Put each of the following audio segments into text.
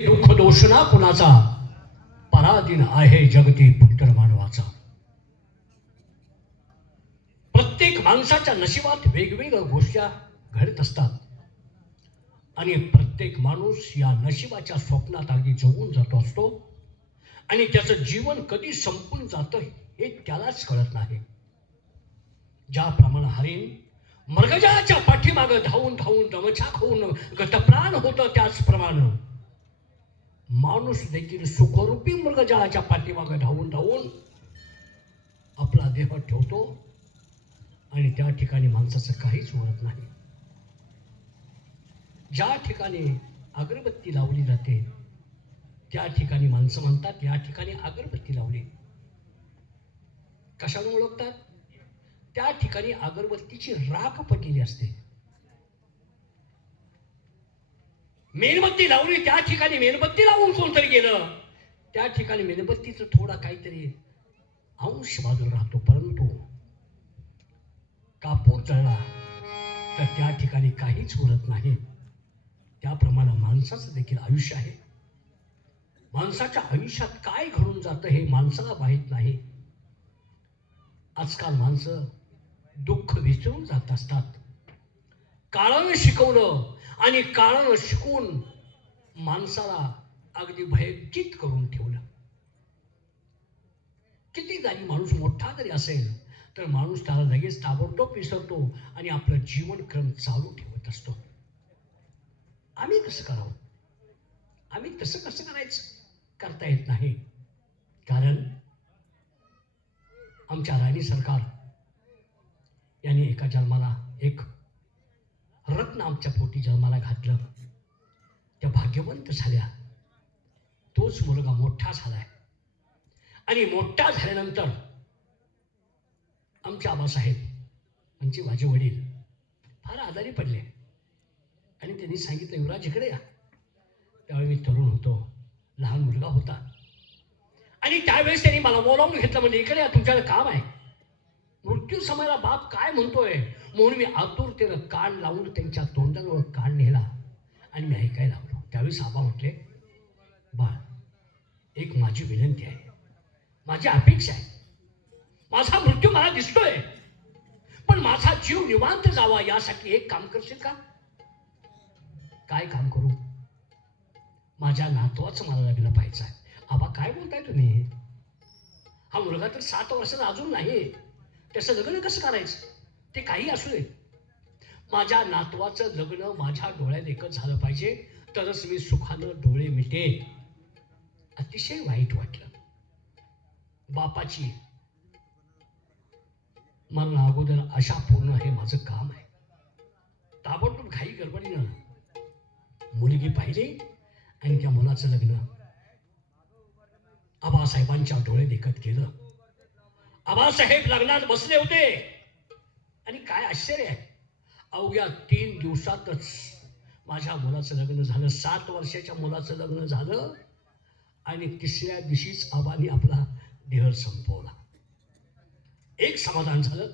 दुःख दोषणा कुणाचा, पराधीन आहे जगती पुत्र मानवाचा. प्रत्येक माणसाच्या नशिबात वेगवेगळ्या गोष्टी घडत असतात आणि प्रत्येक माणूस या नशिबाच्या स्वप्नात अगदी जगून जातो असतो आणि त्याचं जीवन कधी संपून जातं हे त्यालाच कळत नाही. ज्याप्रमाणे हरिण मृगजळाच्या पाठीमागे धावून धावून दमछाक होऊन गतप्राण होतं, त्याचप्रमाणे माणूस देखील सुखरूपी मृगजळाच्या पाठीमागे धावून धावून आपला देह ठेवतो आणि त्या ठिकाणी माणसाचं काहीच उरत नाही. ज्या ठिकाणी अगरबत्ती लावली जाते त्या ठिकाणी माणसं म्हणतात या ठिकाणी अगरबत्ती लावली. कशाने ओळखतात? त्या ठिकाणी अगरबत्तीची राख पडलेली असते. मेणबत्ती लावली, त्या ठिकाणी मेणबत्ती लावून कोणतरी गेलं, त्या ठिकाणी मेणबत्तीचं थोडा काहीतरी अंश बाजूला राहतो, परंतु कापूर जळला तर त्या ठिकाणी काहीच उरत नाही. त्याप्रमाणे माणसाचं देखील आयुष्य आहे. माणसाच्या आयुष्यात काय घडून जातं हे माणसाला माहीत नाही. आजकाल माणसं दुःख विसरून जात असतात. काळानं शिकवलं आणि काळानं शिकून माणसाला अगदी भयभीत करून ठेवलं. किती जरी माणूस मोठा जरी असेल तर माणूस त्याला लगेच ताबडतोब विसरतो आणि आपलं जीवनक्रम चालू ठेवत असतो. आम्ही कसं करावं? आम्ही तसं कसं करायचं? करता येत नाही. कारण आमच्या राणी सरकार यांनी एका जन्माला एक रत्न आमच्या पोटी जन्माला घातलं. त्या भाग्यवंत झाल्या. तोच मुलगा मोठा झालाय आणि मोठा झाल्यानंतर आमचे आबासाहेब म्हणजे माझे वडील फार आजारी पडले आणि त्यांनी सांगितलं, युवराज इकडे या. त्यावेळी मी तरुण होतो, लहान मुलगा होता आणि त्यावेळेस त्यांनी मला बोलावून घेतलं. म्हणजे इकडे या, तुमच्याकडे काम आहे. मृत्यू समयाला बाप काय म्हणतोय म्हणून मी आतुरतेनं कान लावून त्यांच्या तोंडाजवळ कान नेला आणि मी ऐकायला लागलो. त्यावेळेस आबा म्हटले, बाळ, एक माझी विनंती आहे, माझी अपेक्षा आहे. माझा मृत्यू मला दिसतोय, पण माझा जीव निवांत जावा यासाठी एक काम करशील का? काय काम करू? माझ्या नातवाचं मला लग्न पाहायचं आहे. आबा काय बोलताय तुम्ही? हा मुलगा तर 7 वर्षाचा अजून नाही, त्याचं लग्न कसं करायचं? ते काही असू दे, माझ्या नातवाचं लग्न माझ्या डोळ्यात एकच झालं पाहिजे, तरच मी सुखानं डोळे मिटेन. अतिशय वाईट वाटलं. बापाची मरणा अगोदर आशा पूर्ण हे माझं काम आहे. ताबडतोब घाई गडबडीनं मुलगी पाहिली आणि त्या मुलाचं लग्न आबासाहेबांच्या डोळे देखत केलं. आबासाहेब लग्नात बसले होते आणि काय आश्चर्य आहे, अवघ्या 3 दिवसातच माझ्या मुलाचं लग्न झालं. 7 वर्षाच्या मुलाचं लग्न झालं आणि 3ऱ्या दिवशीच आबांनी आपला देह संपवला. एक समाधान झालं,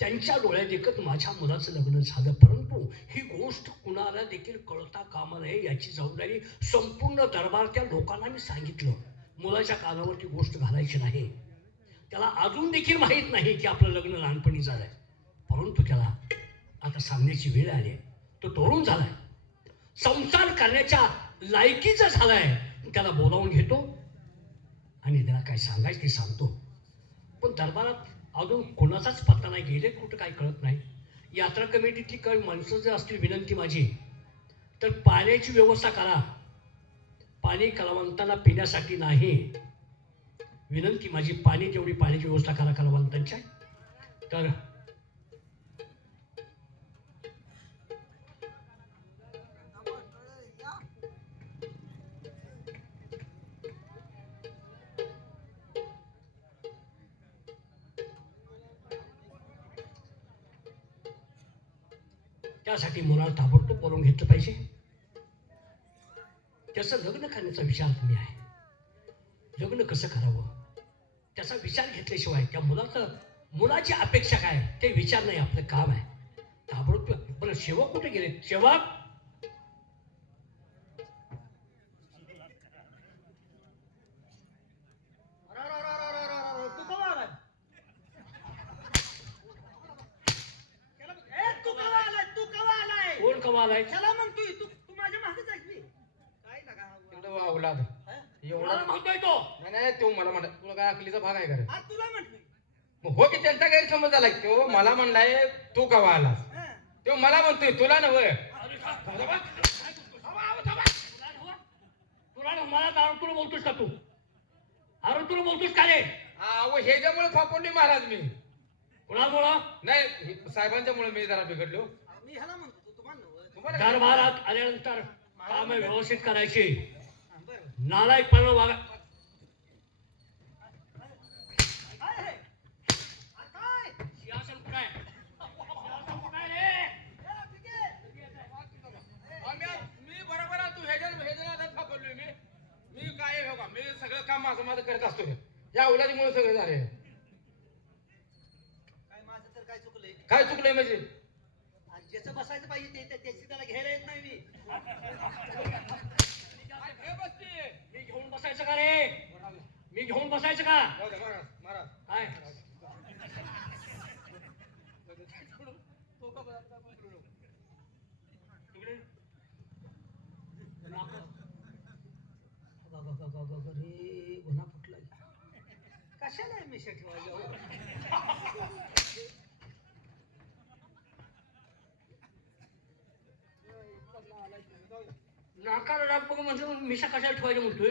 त्यांच्या डोळ्यात एकच माझ्या मुलाचं लग्न झालं. परंतु ही गोष्ट कुणाला देखील कळता कामा नये याची जबाबदारी संपूर्ण दरबारच्या लोकांना मी सांगितलं. मुलाच्या कानावरती गोष्ट घालायची नाही. त्याला अजून देखील माहीत नाही की आपलं लग्न लहानपणी झालंय, परंतु त्याला आता सांगण्याची वेळ आली आहे. तो तरुण झालाय, संसार करण्याच्या लायकीचा झालाय. त्याला बोलावून घेतो आणि त्याला काय सांगायचं ते सांगतो. पण दरबारात अजून कोणाचाच पत्ता नाही, गेले कुठं काय कळत नाही. यात्रा कमिटीतली काही माणसं जर असतील, विनंती माझी, तर पाण्याची व्यवस्था करा. पाणी कलावंतांना पिण्यासाठी नाही, विनंती माझी. पाणी तेवढी पाण्याची व्यवस्था करा कलावंतांच्या. तर त्यासाठी मुलाला ताबडतोब बोलवून घेतलं पाहिजे. त्याचं लग्न करण्याचा विचार तुम्ही आहे. लग्न कसं करावं त्याचा विचार घेतल्याशिवाय त्या मुलाची अपेक्षा काय ते विचार नाही आपलं काम आहे. ताबडतोब. बरं, सेवक कुठे गेले? सेवक आलाय? ह्याला म्हणतोय तू तू माझ्या मागेच ऐकली काय लागा तिकडं वावलाद एवढा कोणाला म्हणतोय तो? नाही तो मला म्हणा तुला काय अकलीचा भाग आहे का आज तुला म्हटलं मग हो की त्यांचा गैरसमज झाला की तो मला म्हणलाय तू कवा आलास तो मला म्हणतोय तुला नव तुला मला दारू तुला बोलतोस का तू? अरे तुला बोलतोस का रे? ह्याच्यामुळे फापडली महाराज मी कुणामुळं? नाही साहेबांच्या मुळे मी जरा बिघडलो मी ह्याला म्हणतो तू तुम्हाला तुम्हाला दरबारात आल्यानंतर काम व्यवस्थित करायची. बरं नालायकपणा वागा. काय आहे? काय सिंहासन कुठं आहे? सिंहासन कुठं आहे रे? ठीक आहे मी बरोबर आहे, तू ह्याच्या फापडलोय मी काय हो का मी सगळं काम माझं माझं करत असतो या औलादीमुळे सगळं झालंय. काय माझं तर काय चुकलंय काय चुकलंय म्हणजे आज ज्याचं बसायचं पाहिजे ते त्याची त्याला घ्यायला येत नाही मी मी घेऊन बसायचं का रे? मी घेऊन बसायचं का? महाराज काय तिकडे रे गुन्हा फुटला कशाला मिशा ठेवायला नाकाला डाग बघ म्हणजे मिशा कशाला ठेवायचं म्हणतोय?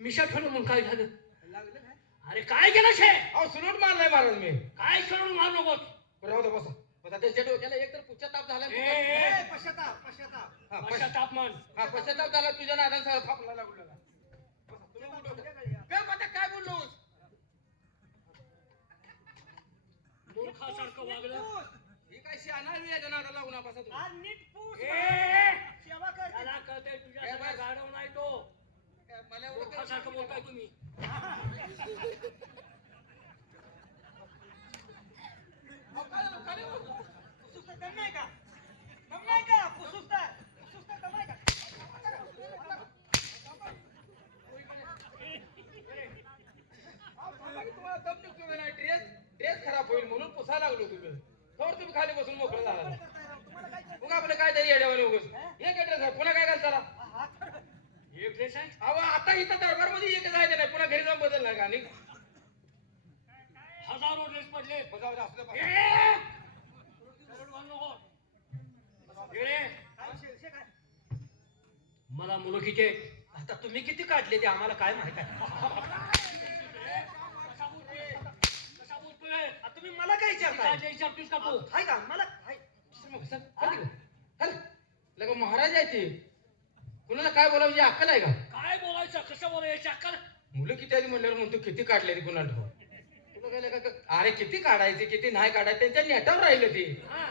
मिशा ठेवलं मग काय झालं? लागलं काय अरे काय केलं शे? अहो सुनूट मारलाय महाराज मी काय करून मार नकोस. राहू दे बसा बसा त्याच्या डोक्याला एकतर पश्चाताप झाला ए, पश्चाताप पश्चाताप अशा तापमान पश्चाताप झाला तुझ्या नादान सगळं फापला लागला काय बोललोस मूर्खासारखं वागलं. ही काय शहाणा आहे याच्या नादाला लागून बसा तुम्ही. आज नीट पूस ए, सेवा कर त्याला कळतंय तुझ्या गाडव नाही तो. काय मला एवढं मूर्खासारखं बोलताय तुम्ही. पुसुस्ता दम नाही का दम नाही का पुसुस्ता दम नाही का तुम्हाला दम निघतो नाही ड्रेस खराब होईल म्हणून पुसा लागलो तुम्ही थोडं तुम्ही खाली बसून मोकळं झाला तुम्हाला काय मग आपलं काय तरी येड्यावाने उगाच एक ड्रेस आहे पुन्हा काय घालताला एक ड्रेस आहे. अहो आता इथं दरबारमध्ये एकच आहे नाही पुन्हा घरी जाऊन बदलणार का आणि हजारो ड्रेस पडले. बजाव असलं पाहिजे. ए! रडू घालू नको. येडे, काय विषय काय मला मुलं किती आहेत? आता तुम्ही किती काढले ते आम्हाला काय माहित आहे कसा बोलतोय? आता तुम्ही मला काय विचारताय काय विचारतोस का तू? हाय का मला हाय मग सर, खाली गं. लगा महाराज आहे ते कुणाला काय बोलावं अक्कल आहे का काय बोलायचं कसं बोलायचं अक्कल? मुलं किती आधी म्हणल्यावर म्हणतो किती काढले ती कुणाला ठाऊक. तुला काय लगा अरे किती काढायचे किती नाही काढायचे त्यांच्या नेटावर राहिलं ते हा.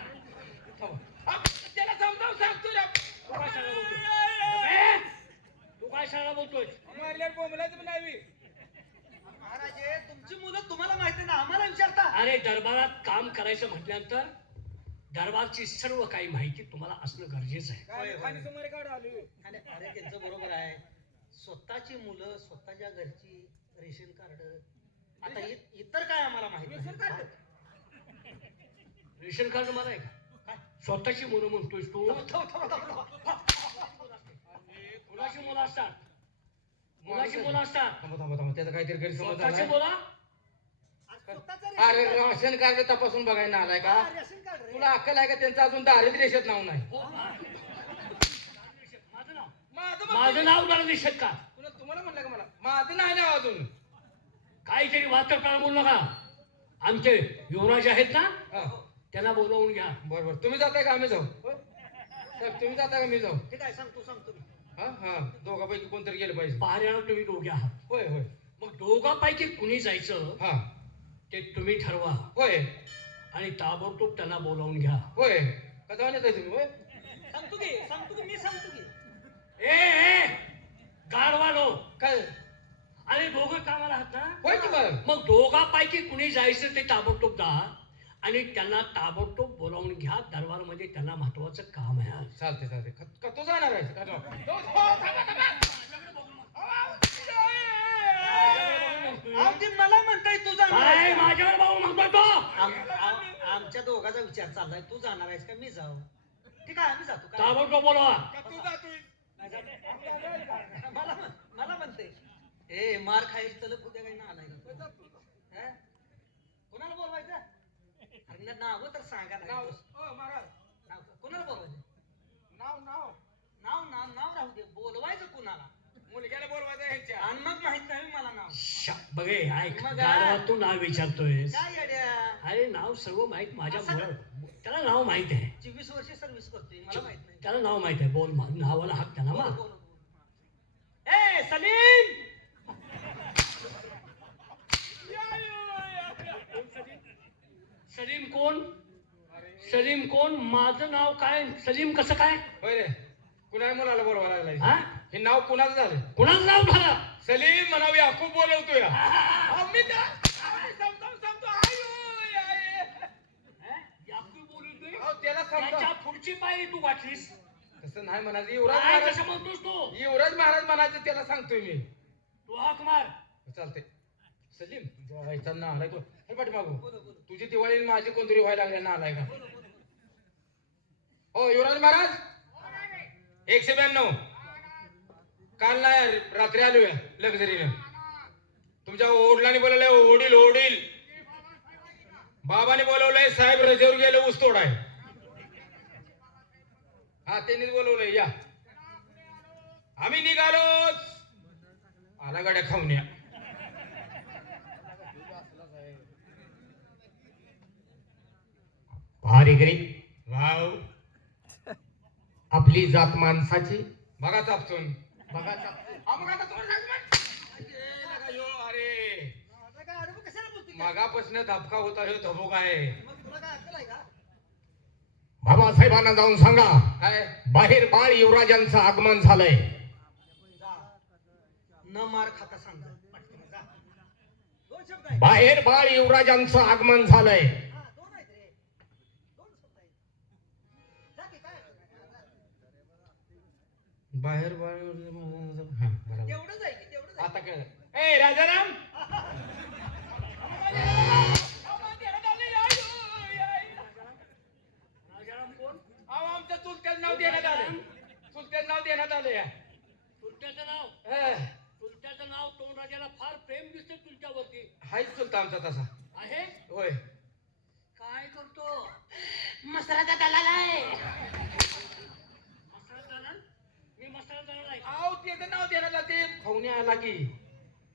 त्याला समजावून सांगतो रे. तू काय सांगा बोलतोय? ए! तू काय सांगा बोलतोय? मारल्यावर बोंबलायचं नाही महाराज हे तुमची मुलं तुम्हाला माहिती ना आम्हाला विचारता अरे दरबारात काम करायचं म्हटल्यानंतर दरबारची सर्व काही माहिती तुम्हाला असणं गरजेचं आहे. होय, होय. खाली समोर काढ आलो आणि अरे त्यांचं बरोबर आहे स्वतःची मुलं स्वतःच्या घरची रेशन कार्ड आता इतर काय आम्हाला माहिती नाही. रेशन कार्ड मला आहे का? काय? स्वतःची मुलं म्हणतोयस तू? थांबा, थांबा. मुलाची मुलं असतात. मुलाची मुलं असतात. थांबा त्याचा काहीतरी गैरसमज स्वतःची झाला मुलं आज स्वतःचं अरे रेशन कार्ड. राशन कार्ड तपासून बघायला आलाय का हा, रेशन कार्ड रे. तुला अक्कल आहे का त्यांचं अजून दारिद्र्य रेषेत नाव नाही हो, माझं नाव माझं माझं नाव जरा निषेध का? तुम्हाला म्हणलं का मला माझं नाही नाव अजून काहीतरी वात्रपणा बोलू नका. आमचे युवराज आहेत ना हा. त्यांना बोलवून घ्या. बरोबर तुम्ही जाताय का आम्ही जाऊ साहेब तुम्ही जाताय का मी जाऊ ठीक आहे सांगतो मी हा हा दोघांपैकी कोणतरी गेलं पाहिजे पाहण्याला तुम्ही दोघे आहात. होय होय मग दोघांपैकी कुणी जायचं हा ते तुम्ही ठरवा होय आणि ताबडतोब त्यांना बोलावून घ्या. होय कधी येताय तुम्ही होय सांगतो की मी सांगतो की ए गाडवानो काय आणि दोघं कामाला आहात ना? होय की बरं मग दोघांपैकी कुणी जायचं ते ताबडतोब जा आणि त्यांना ताबडतोब बोलावून घ्या. दरबारमध्ये त्यांना महत्वाचं काम आहे. चालते का तू जाणार आहे का अहो, ते मला म्हणताय तू जाणार काय आहेस का? माझ्यावर भाऊ म्हणतोय तो? आमच्या दोघाचा विचार चाललाय तू जाणार आहेस का मी जाऊ ठीक आहे आम्ही जातो काय ताबडतोब बोलवा. का तू जातोय मला म्हणते ए मार खायची तलप उद्या काही ना आलाय का कोणाला बोलवायचं अरे नाव तर सांगा ना. नाव महाराज नाव कोणाला बोलवायचं नाव नाव नाव नाव नाव राहू दे बोलवायचं कुणाला मुलग्याला बोलवायचं ह्यांच्या आणि मग माहित नाही मला नाव बघे ऐक मग गाढवा, तू नाव विचारतोय. काय येड्या अरे नाव सर्व माहित माझ्या असं मुला त्याला नाव माहित आहे. 24 वर्ष सर्व्हिस करतोय मला माहित नाही त्याला नाव माहित आहे. बोल नावाला हाक त्याला बोल, मा. बोल, बोल. ए सलीम सलीम कोण? सलीम कोण? माझं नाव काय? सलीम कसं काय? होय रे कुणा मुलाला बोलवायला लागलाय हा? हे नाव कुणाचं झालं कुणाचं नाव झालं? सलीम म्हणावं याकूब बोलवतोय अहो, मी समजावून याकूब बोलतोय. त्याला त्याच्या समजा पुढची पायरी तू वाटलीस. तसं नाही म्हणायचं युवराज काय महाराज कसं म्हणतोस तू? युवराज महाराज म्हणायचं त्याला सांगतोय मी तू हाक मार. चालते सलीम तुझ्या व्हायचा ना आलाय तो हे पाठीमागू बोलो, बोलो. तुझी दिवाळी आणि माझी कोणतरी व्हायला लागल्या ना आलाय का हो युवराज महाराज 192 काल ना रात्री आलोय लक्झरीनं तुमच्या ओढलाने बोलवलंय ओढील ओढील बाबाने बोलवलंय साहेब रजेवर गेले ऊस तोडाय हा त्यांनीच बोलवलंय या आम्ही निघालोच आला गाड्या खाऊन्या भारीगिरी वाव आपली जात माणसाची बघा चापसून बघा अरे आता काय अडवू कशाला बोलतोय काय? मगापासून धबका होता हे धबोक आहे मग तुला काय अक्कल आहे का बाबासाहेबांना जाऊन सांगा काय बाहेर बाळ युवराजांचं आगमन झालंय. जा न मार खाता सांग जा. पटकन जा. दोन शब्द आहेत बाहेर बाळ युवराजांचं आगमन झालंय. हा, दोन आहेत रे दोन शब्द आहेत जा की काय बाहेर तेवढंच आहे की तेवढंच आहे. आता कळलं ए राजाराम राजाराम कोण? अहो आमच्या चुलत्याचं नाव देण्यात आलं चुलत्याचं नाव देण्यात आलं या चुलत्याचं नाव? अं, चुलत्याचं नाव तोंड राजाला फार प्रेम दिसते तुमच्यावरती. हाच चुलता आमचा तसा आहे? होय काय करतो? मसराचा दलाल आहे मसाला दलाल? मी मसाला दलाल आहे. अहो त्याचं नाव देण्यात आलं ते खाऊने आला की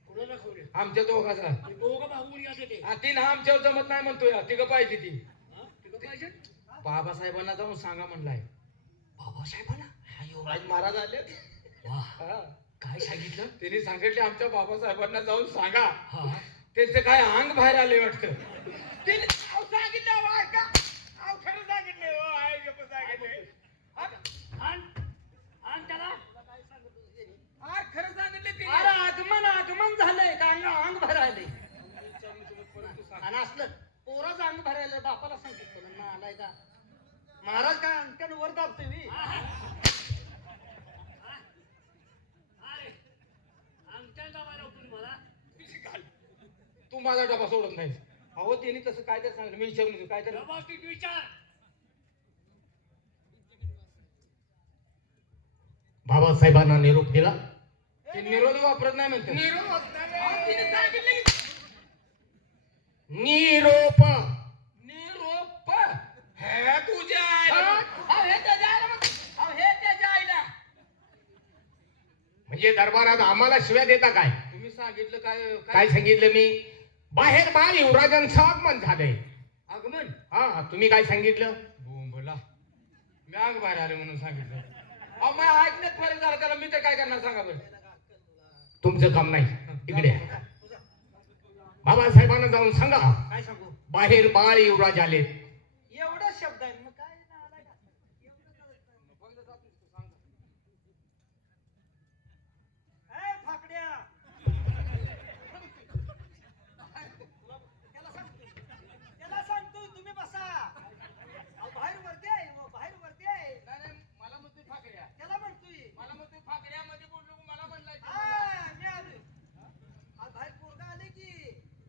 कुणाला खाऊ रे? आमच्या दोघाचा दोघं भाऊ असते ते. ती ना आमच्यावर जमत नाही म्हणतोय तिघं पाहिजे ती हा? तुला पाहिजे? बाबासाहेबांना जाऊन सांगा म्हणलाय बाबासाहेबांना? हा युवराज महाराज आले वा, हा. काय सांगितलं? त्यांनी सांगितले आमच्या बाबासाहेबांना जाऊन सांगा हा. त्यांचं काय अंग बाहेर आले वाटतं त्यांनी अहो सांगितलं अहो ऐका अहो खरं सांगितलं हो आहे गप्प सांगितलंय आण त्याला. हा खरं सांगितलं अरे त्यांनी आगमन झालंय का अंग भरायलंय आणि असलं पोराचं अंग भरायला बापाला सांगितलं ना आलाय का महाराज काय अंगठ्यानं वर दाबतोय मी अरे, अंगठ्या दाबायला उठून मला. तू माझा डबा सोडत नाहीस अहो त्यांनी तसं काय तर सांगितलं मी विचारून घेतो काय तर व्यवस्थित विचार. बाबासाहेबांना निरोप दिला. ते निरोध वापरत नाही म्हणते निरोप निरोप हे तुझ्या आईला म्हणजे दरबारात आम्हाला शिव्या देता काय? तुम्ही सांगितलं काय काय सांगितलं मी? बाहेर बाळ युवराजांचं आगमन झालंय. आगमन हा तुम्ही काय सांगितलं? बोंबला मी आग बाहेर आले म्हणून सांगितलं अहो मला ऐकण्यात फरक झाला त्याला मी तर काय करणार सांगा बरं तुमचं काम नाही. इकडे या. बाबासाहेबांना जाऊन सांगा काय सांगू बाहेर बाळ युवराज आले. एवढा शब्द आहे मग काय ना आलाय का ए, फाकड्या त्याला सांगतो तुम्ही बसा अहो, बाहेर वरती आहे बाहेर वरती आहे मला म्हणतोय फाकड्या त्याला म्हणतोय मला म्हणतोय फाकड्यामध्ये बोललो मला म्हणलाय हा मी आलोय बाहेर पोरगा आले की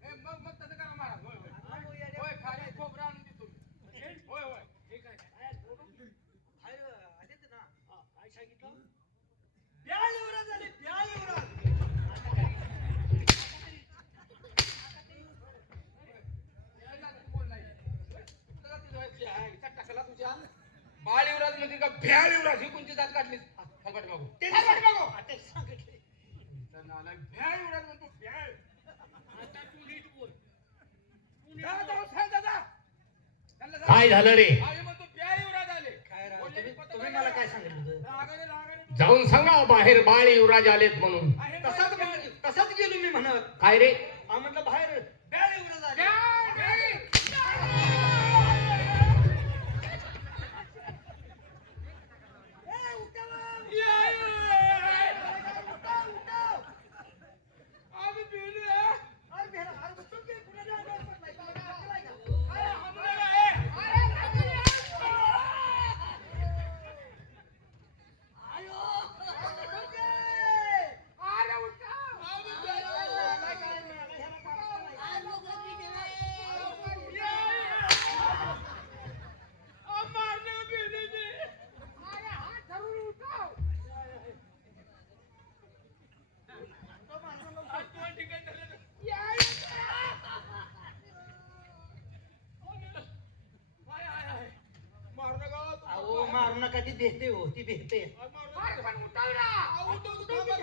मग तसं करा महाराज होय, होय. हा, मग येड्या- होय खाली खोबरं आणून देतो भ्याळ युवराज ही कोणची जात काढलीस सगळं मागू ते सगळं सांगितले भ्याळ युवराज म्हणतो भ्याळ आता तू नीट बोल. जा जाऊ सांग जा त्यांना जा. काय झालं रे आई म्हणतो भ्याळ युवराज आले काय राव, बोलले, तुम्ही मला काय सांगितलं होतं? रागाने जाऊन सांगा बाहेर बाळ युवराज आलेत म्हणून. तसाच गेलो मी म्हणत. काय रे हा म्हटलं बाहेर बॅळ एवढं झालं. अहो मारू नका, ती भेटते हो, ती भेटते. मला मोडून ठेवतोस का?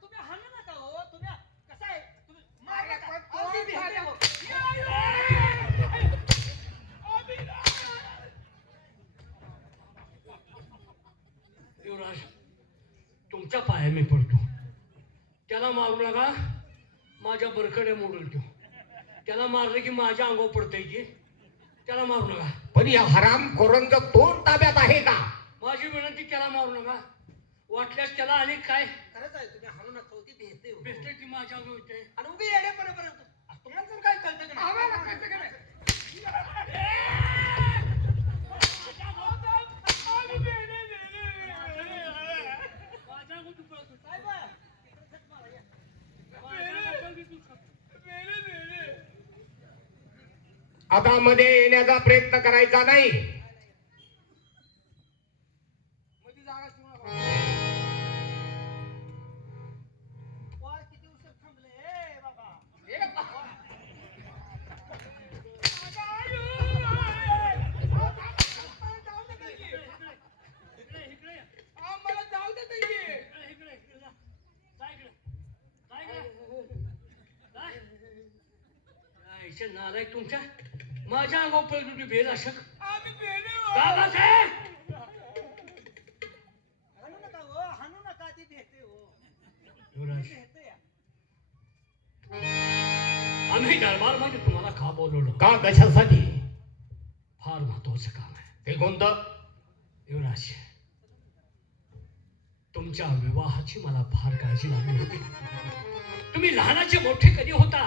तुम्ही हाणू नका हो, तुम्ही कसं आहे, तुम्ही मारू नका. अहो, ती भेटते हो. युवराज, तुमच्या पाया मी पडतो. त्याला मारू नका, माझ्या बरकड्या मोडून ठेव. त्याला मारलं की माझ्या अंगावर पडतंय की. त्याला मारू नका. पण या हराम खोरांचं तोंड ताब्यात आहे का? माझी विनंती, त्याला मारू नका. वाटल्यास त्याला आणि काय खरंच आहे, तुम्ही हाणू नका हो, ती भेटते हो. भेटते ती माझ्या अंगावर येते. आणि उभी येण्यापर्यंत तुम्हाला तर काय कळतं का नाही? माझ्या अंगावर तू पळतोस. काय बा? माझ्या अंगावर तू पळतोस. आता मध्ये येण्याचा प्रयत्न करायचा नाही. वर किती उशीर थांबले ए बाबा. इकडे इकडे ये. मला जाऊ दे ताई. इकडे इकडे इकडे जा. जा इकडे. जा इकडे. जा. या इथे नालायक तुमच्या माझ्या अंगावर पळतो तू बेल अशक. आम्ही भेले का बस आहे? हाणू नका हो, हाणू नका, ती भेटते हो. युवराज, भेटते या. आम्ही दरबारमध्ये तुम्हाला का बोलवलं? का कशासाठी? फार महत्वाचं काम आहे. ते कोणतं? युवराज, तुमच्या विवाहाची मला फार काळजी लागली होती. तुम्ही लहानाचे मोठे कधी होता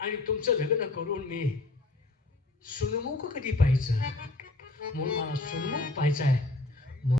आणि तुमचं लग्न करून मी सुनमुख कधी पाहायचं, म्हणून मला सुनमुख पाहायचं आहे.